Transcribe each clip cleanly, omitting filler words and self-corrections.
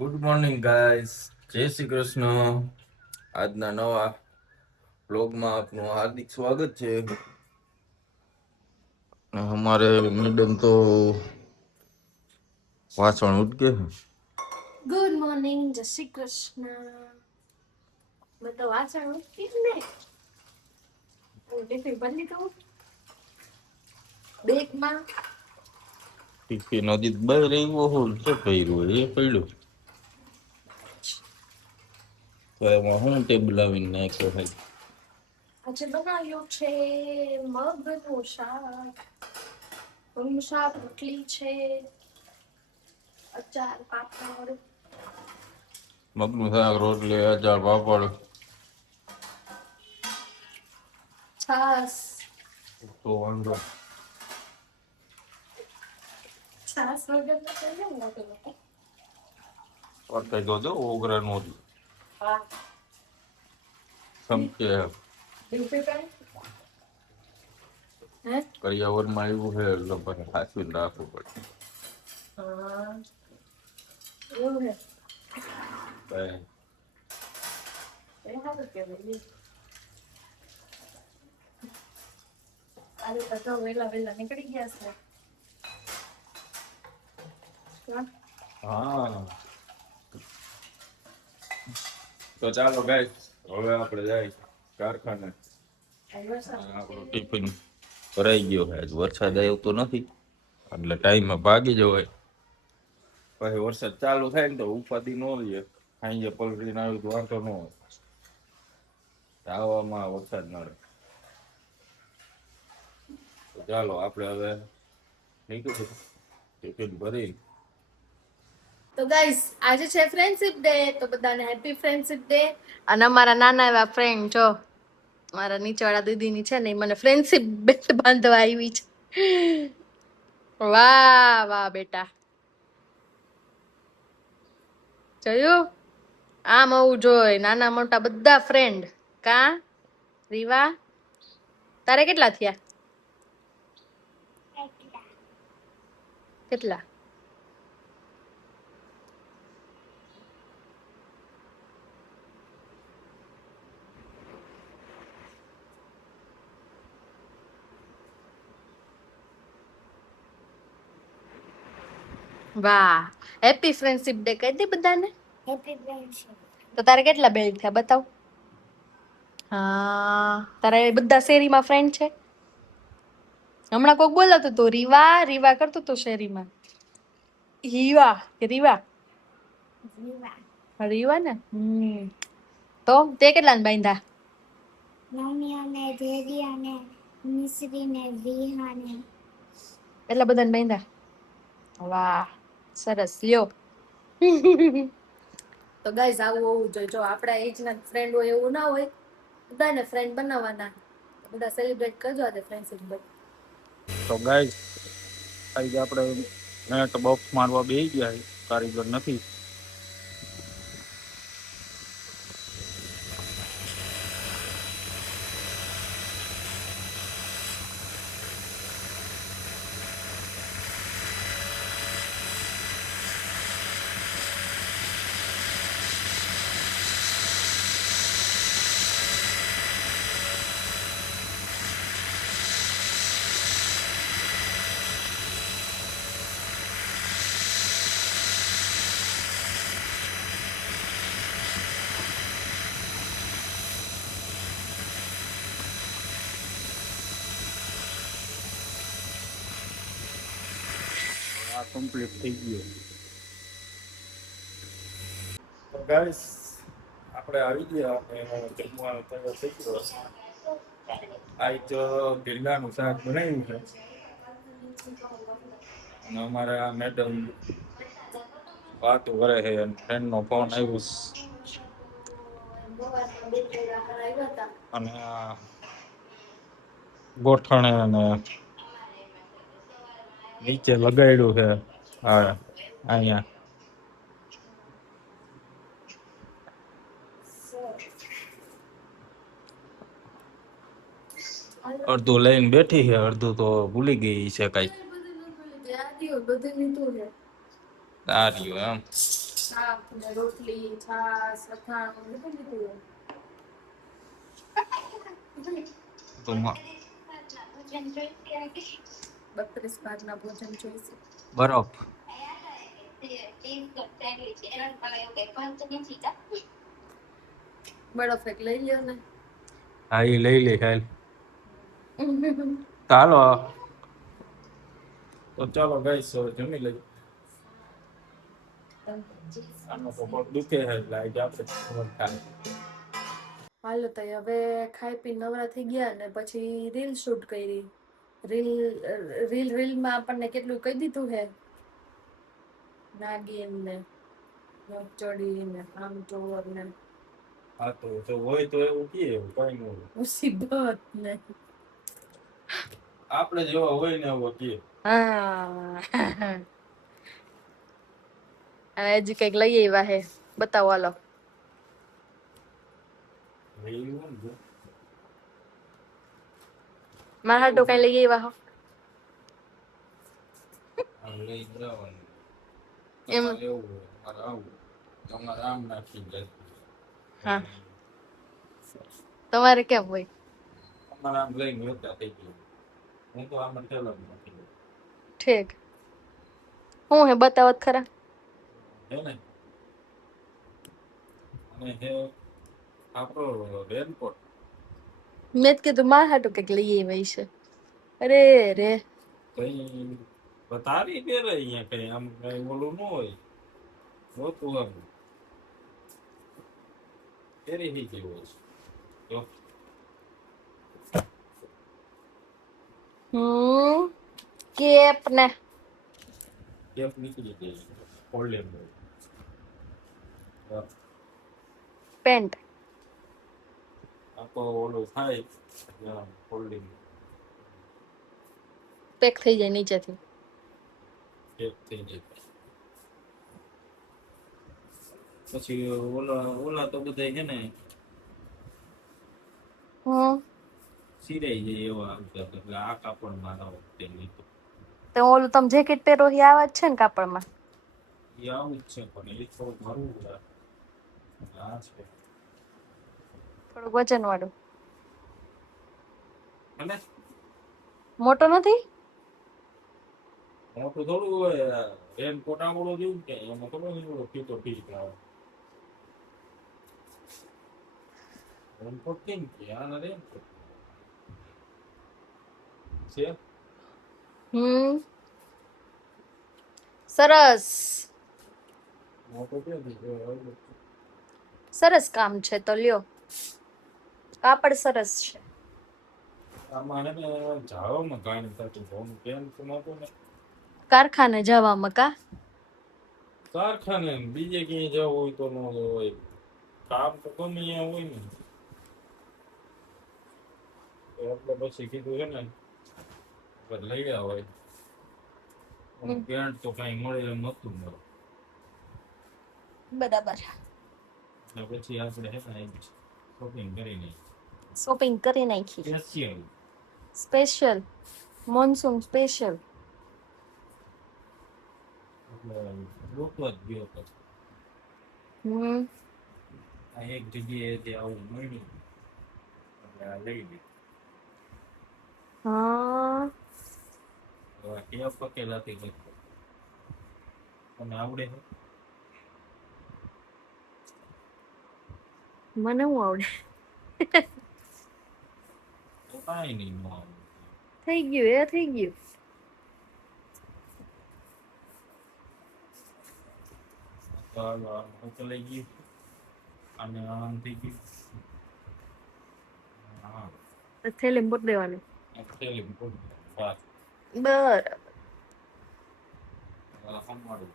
Good morning guys, જય શ્રી કૃષ્ણ. આજના નવા બ્લોગમાં આપનું હાર્દિક સ્વાગત છે. અમારે મેડમ તો વાસણ ઉટકે. ગુડ મોર્નિંગ, જય શ્રી કૃષ્ણ. મેં તો વાસણ ઉઠી જ ને હું ટિફિન બની દઉં બેગમાં. ટિફિન હજી બહાર આવ્યો હું છે કર્યું એ પડ્યું તો એમાં હું ટેબલ આવીને નાખ્યો ભાઈ. આજે બનાવ્યું છે મગનું શાક, શાક રોટલી છે, અચાર પાપડ. મગનું શાક, રોટલી, અચાર, પાપડ. છાસ. તો વાંધો છાસ વગર તો કઈ નહીં લાગે. વર્તાઈ દો ઓગરા નો હા સમકે ડ્યુટી પર હે કરિયાવરમાં આવ્યું છે એટલે પછી સાચવીને રાખવું પડે. હા એવું હે ભાઈ એ સારું કહેવાય. આજે તો વહેલા વહેલા નીકળી ગયા છે. હા, તો ચાલો ગાઈસ, હવે આપણે જાય કારખાને. આપણું ટિફિન ભરાઈ ગયો છે. આજ વરસાદ આવ્યો તો નથી એટલે ટાઈમમાં ભાગી જવાય. પછી વરસાદ ચાલુ થાય ને તો ઉપાધિ ન રહીએ. સાંજે પલટીને આવ્યું તો વાંધો ન હોય. આવવામાં વરસાદ ન રહે. તો ચાલો આપણે હવે નીકળીએ ટિફિન ભરી. તો ગાઈસ, આજે છે ફ્રેન્ડશિપ ડે, તો બધાને હેપી ફ્રેન્ડશિપ ડે. અને અમારા નાના એવા ફ્રેન્ડ જો મારા નીચેવાળા દીદીની છે ને, ઈ મને ફ્રેન્ડશિપ બેટ બાંધવા આવી છે. વાહ વાહ બેટા, જોયું? આમ હોવું જોઈએ, નાના મોટા બધા ફ્રેન્ડ. કા રીવા, તારે કેટલા થયા? કેટલા? વાહ, હેપી ફ્રેન્ડશિપ ડે કહી દે બધાને. Happy friendship. તો તારે કેટલા બેલ્ટ થયા બતાવ? હા, તારે બધા શેરીમાં ફ્રેન્ડ છે? હમણાં કોક બોલાતું હતું રીવા રીવા કરતું હતું શેરીમાં. હીવા કે રીવા? રીવા ને. તો તે કેટલાને બાંધ્યા? મમ્મીઓને, ધેરિયાને, મિશ્રીને, વિહાને. એટલા બધાને બાંધ્યા? વાહ, સરસ લ્યો. તો ગાઈઝ, આવું હોવું જોઈએ. જો આપણા એજના ફ્રેન્ડ હોય એવું ના હોય, બધાને ફ્રેન્ડ બનાવવાના. બધા સેલિબ્રેટ કરજો આજે ફ્રેન્ડશિપ ડે. તો ગાઈસ, આજે આપણે નેટ બોક્સ મારવા બેસી ગયા છે. કારીગર નથી. આ કમ્પ્લીટ થઈ ગયો. તો ગાઈસ, આપણે આવી ગયા અને જમવાનું તૈયાર થઈ ગયો. આજ તો ભીંડાનું શાક બનાવ્યું છે અને અમારા મેડમ વાતો કરે છે અને ફ્રેન્ડનો ફોન આવ્યો અને આ ગોઠણે અને નીચે લગાડ્યું છે. હા, અહીંયા અડધું લઈને બેઠી છે, અડધું તો ભૂલી ગઈ છે. કઈ આ રહ્યું એમ શાક ને રોટલી છાસ અથાણું બધું લીધું. તો 32 ભાગના ભોજન જોઈશે. બરફ બરફ એક લઈ લ્યો ને. હા એ લઈ લે હાલ ચાલો તો ચાલો ગાઈસ જમી લઈ આનો તો પગ દુખે છે એટલે આજે આપણે ખાલી હાલો તો હવે ખાઈ પી નવરા થઈ ગયા ને પછી રીલ શૂટ કરી. રીલમાં આપણને કેટલું કહી દીધું હે નાગીન ને ચડી ને આમ ચોર ને હા તો હોય તો એવું કીએ કઈ ન હોય મુસીબત ને આપણે જેવા હોય ને એવો કીએ. હા હવે હજી કઈક લઈ આવ્યા હે બતાવો હાલો. મારા હાટુ કઈ લઈ આવ્યા હો લઈ જવાનું એમ. તમારે એવું હોય મારે આવું તમારે આમ નાખી જાય હા તમારે કેમ હોય અમારે આમ લઈને જોતા થઈ ગયું હું તો આમ ચાલો નાખી ઠીક હું હે બતાવત ખરા હે ને અને હે આપણો રેનકોટ મેં જ કીધું મારા હાટુ કઈક લઈ આવ્યા છે. અરે રે કઈ તારી પહેરે અહીંયા કઈ આમ કઈ ઓલું ન હોય હોતું આમ પહેરી હી જેવું જો કેપ ને કેપ નીકળી ગઈ ફોલ્ડેડ પેન્ટ આખો ઓલું થાય ફોલ્ડિંગ પેક થઈ જાય નીચેથી. કેપ થઈ જાય પછી ઓલા તો બધા છે ને સિરાઈ જાય એવા આવતા એટલે આ કાપડ મારા વખતે લીધો તો ઓલું તમે જેકેટ પહેરો એ આવા જ છે ને કાપડમાં એ આવું જ છે પણ એ થોડું ભરવું પડે આ છે થોડુંક વજન વાળું અને મોટો નથી મોટું થોડું હોય રેન કોટામડો જેવું કે એમાં થોડું ફીતો ફીટ આવે રેનકોટ કેમ કે આના રેનકોટ છે સરસ મોટો ક્યાંથી છે સરસ કામ છે તો લ્યો કાપડ સરસ છે. આમાં હે ને જાવામાં કાંઈ થતું હું કેમ તો નહોતું ને કારખાને જવામાં કા કારખાને ને બીજે ક્યાંય જવું હોય તો ન હોય કામ તો ગમે ત્યાં હોય ને એટલે પછી કીધું છે ને લઈ આવ્યા હોય પેન્ટ તો કઈ મળે એમ નતું મળે બરાબર એટલે પછી આપણે હે ને શોપિંગ કરી નહીં શોપિંગ કરી નાખી સ્પેશિયલ સ્પેશિયલ મોનસૂન સ્પેશિયલ એટલે રોકવા જ ગયો હતો આ એક જગ્યાએ તે આવું મળ્યું એટલે આ લઈ લીધું ટેપ પકેલાથી લખો તમને આવડે છે મને હું આવડે તો કાંઈ નહીં ન આવડે થઈ ગયું એ થઈ ગયું તો હું તો લઈ ગયું અને આમ થઈ ગયું હા થેલીમાં પૂરી દેવાનું થેલી વાત બરાબર સંભાળું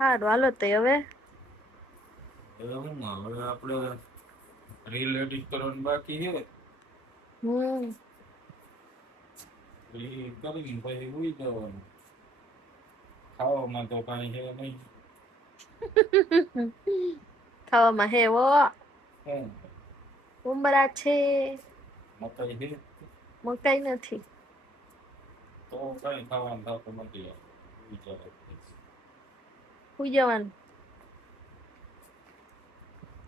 સારું હાલો તો હવે હવે હું હવે આપણે રીલ એડિટ કરવાનું બાકી છે એ કરીને પછી ઉઈ જવાનું ખાવામાં તો કાંઈ છે નહીં ખાવામાં હે વો હું ઉમરા છે મકાઈ છે મકાઈ નથી તો કાંઈ ખાવાનું થતું નથી વિચાર સુઈ જવાનું.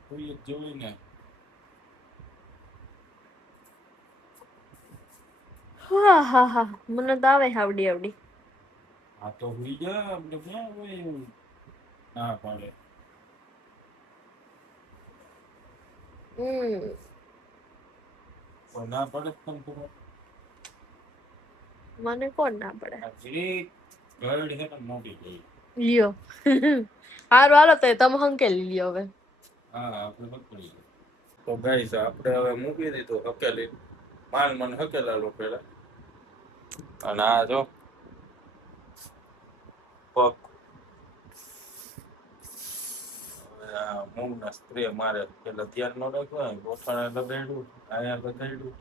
કોઈ એક જોઈ ને હા હા હા, મને તો આવે આવડી આવડી. આ તો હુઈ જા આપણે ક્યાં હોય એવું ના પાડે. કોઈ ના પડે જ તને ખબર. મને કોણ ના પડે. આ જીરી ગરડ છે ને મોટી ગઈ. લ્યો. હારું હાલો તો તમે હંકેલી લ્યો હવે. હા આપણે પકડી ગયું. તો ગાઈસ આપણે હવે મૂકી દીધું હકેલી. માન મને હકેલાલો પેલા. અને આ જો પગ હવે આ મૂંગના સ્પ્રે મારે પેલા ધ્યાન ન રાખ્યું ગોઠણે લગાડ્યું આયા લગાડ્યું.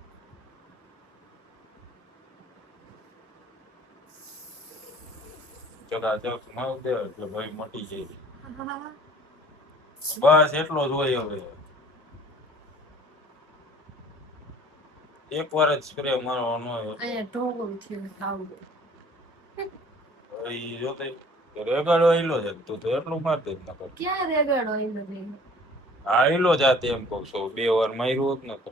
ચકાચક માર દે એટલે ભાઈ મટી જાય. બસ એટલો જ હોય હવે. એકવાર જ સ્પ્રે મારવાનો હોય. અહીંયા ઢોકળું થયું ખાવું. ઈ જોતે રેગાડો આયલો છે તું તો એટલું મારતો જ નકર. ક્યાં રેગાડો એ નથી. હા આયલો જાતે એમ કહું છું 2 વાર માર્યું હોત ને તો.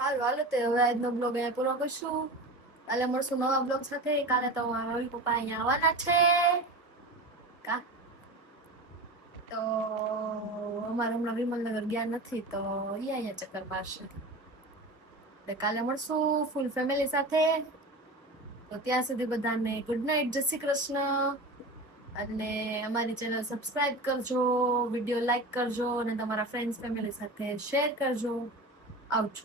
હારું હાલો તો હવે આજનો બ્લોગ અહીંયા પૂરો કરશું. કાલે મળશું નવા બ્લોગ સાથે. કાલે તો મારા મમ્મી પપ્પા અહીંયા આવવાના છે. કા તો અમારે હમણાં વિમલનગર ગયા નથી તો અહીંયા ચક્કર મારશે. તો કાલે મળશું ફૂલ ફેમિલી સાથે. તો ત્યાં સુધી બધાને ગુડ નાઇટ, જય શ્રી કૃષ્ણ. અને અમારી ચેનલ સબસ્ક્રાઇબ કરજો, વિડીયો લાઈક કરજો અને તમારા ફ્રેન્ડ્સ ફેમિલી સાથે શેર કરજો. આવજો.